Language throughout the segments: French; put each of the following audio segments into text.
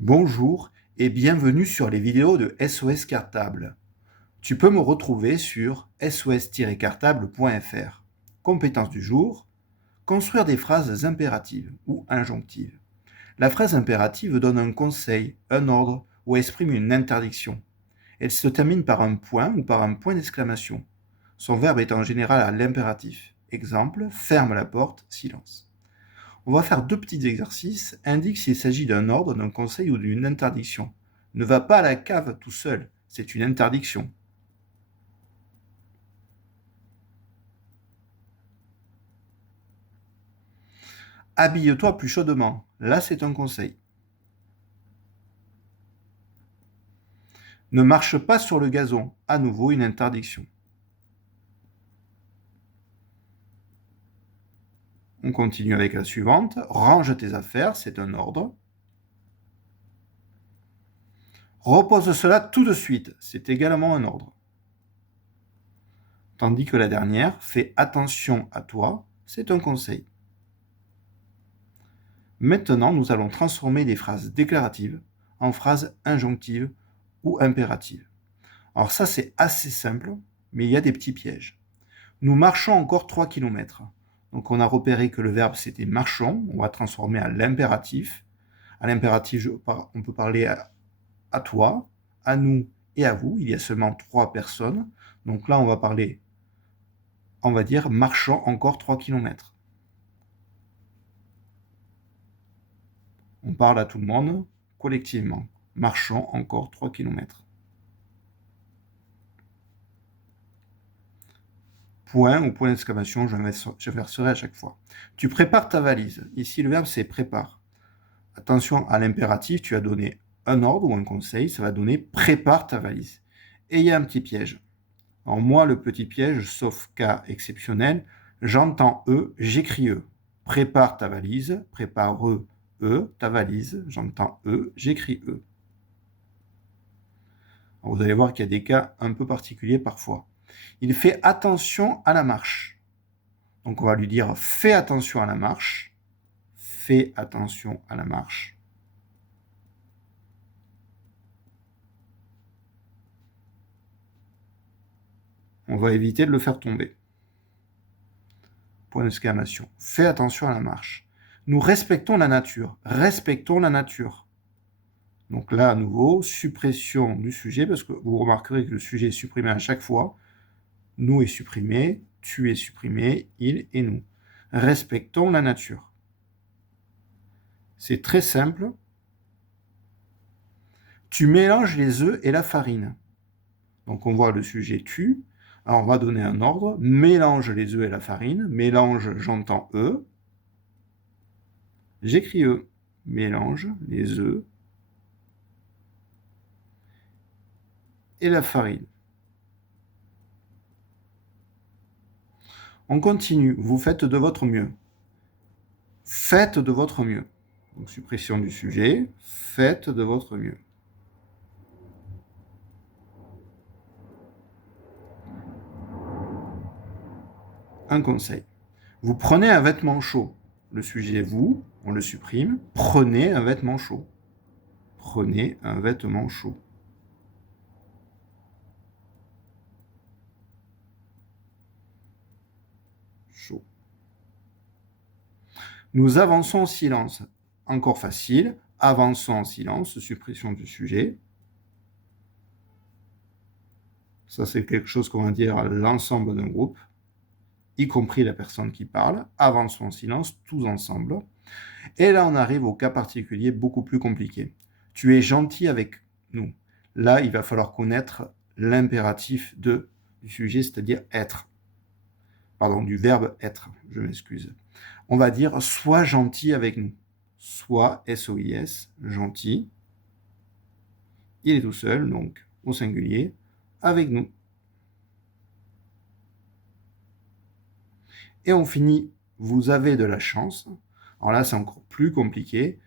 Bonjour et bienvenue sur les vidéos de SOS Cartable. Tu peux me retrouver sur sos-cartable.fr. Compétence du jour, construire des phrases impératives ou injonctives. La phrase impérative donne un conseil, un ordre ou exprime une interdiction. Elle se termine par un point ou par un point d'exclamation. Son verbe est en général à l'impératif. Exemple, ferme la porte, silence. On va faire deux petits exercices. Indique s'il s'agit d'un ordre, d'un conseil ou d'une interdiction. Ne va pas à la cave tout seul, c'est une interdiction. Habille-toi plus chaudement. Là, c'est un conseil. Ne marche pas sur le gazon. À nouveau, une interdiction. On continue avec la suivante. Range tes affaires, c'est un ordre. Repose cela tout de suite, c'est également un ordre. Tandis que la dernière, fais attention à toi, c'est un conseil. Maintenant, nous allons transformer des phrases déclaratives en phrases injonctives ou impératives. Alors ça, c'est assez simple, mais il y a des petits pièges. Nous marchons encore 3 km. Donc on a repéré que le verbe c'était marchons, on va transformer à l'impératif. À l'impératif, on peut parler à toi, à nous et à vous. Il y a seulement 3 personnes. Donc là, on va parler, on va dire marchons encore 3 km. On parle à tout le monde collectivement. Marchons encore 3 km. Point ou point d'exclamation, j'inverserai à chaque fois. Tu prépares ta valise. Ici, le verbe, c'est prépare. Attention à l'impératif, tu as donné un ordre ou un conseil, ça va donner prépare ta valise. Et il y a un petit piège. En moi, le petit piège, sauf cas exceptionnel, j'entends eux, j'écris eux. Prépare ta valise, prépare eux, ta valise, j'entends eux, j'écris eux. Alors vous allez voir qu'il y a des cas un peu particuliers parfois. Il fait attention à la marche. Donc on va lui dire fais attention à la marche. Fais attention à la marche. On va éviter de le faire tomber. Point d'exclamation. Fais attention à la marche. Nous respectons la nature. Respectons la nature. Donc là, à nouveau, suppression du sujet, parce que vous remarquerez que le sujet est supprimé à chaque fois. Nous est supprimé, tu es supprimé, il et nous. Respectons la nature. C'est très simple. Tu mélanges les œufs et la farine. Donc on voit le sujet tu. Alors on va donner un ordre. Mélange les œufs et la farine. Mélange, j'entends eux. J'écris eux. Mélange les œufs et la farine. On continue. Vous faites de votre mieux. Faites de votre mieux. Donc suppression du sujet. Faites de votre mieux. Un conseil. Vous prenez un vêtement chaud. Le sujet vous, on le supprime. Prenez un vêtement chaud. Prenez un vêtement chaud. Chaud. Nous avançons en silence. Encore facile. Avançons en silence. Suppression du sujet. Ça, c'est quelque chose qu'on va dire à l'ensemble d'un groupe, y compris la personne qui parle. Avançons en silence, tous ensemble. Et là, on arrive au cas particulier beaucoup plus compliqué. Tu es gentil avec nous. Là, il va falloir connaître l'impératif du sujet, c'est-à-dire être. Pardon, du verbe être, je m'excuse. On va dire sois gentil avec nous. Sois, S-O-I-S, gentil. Il est tout seul, donc au singulier, avec nous. Et on finit, vous avez de la chance. Alors là, c'est encore plus compliqué.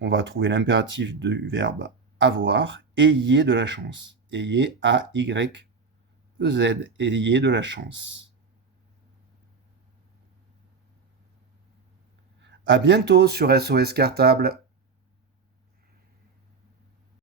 On va trouver l'impératif du verbe avoir. Ayez de la chance. Ayez, A-Y-E-Z. Ayez de la chance. À bientôt sur SOS Cartable.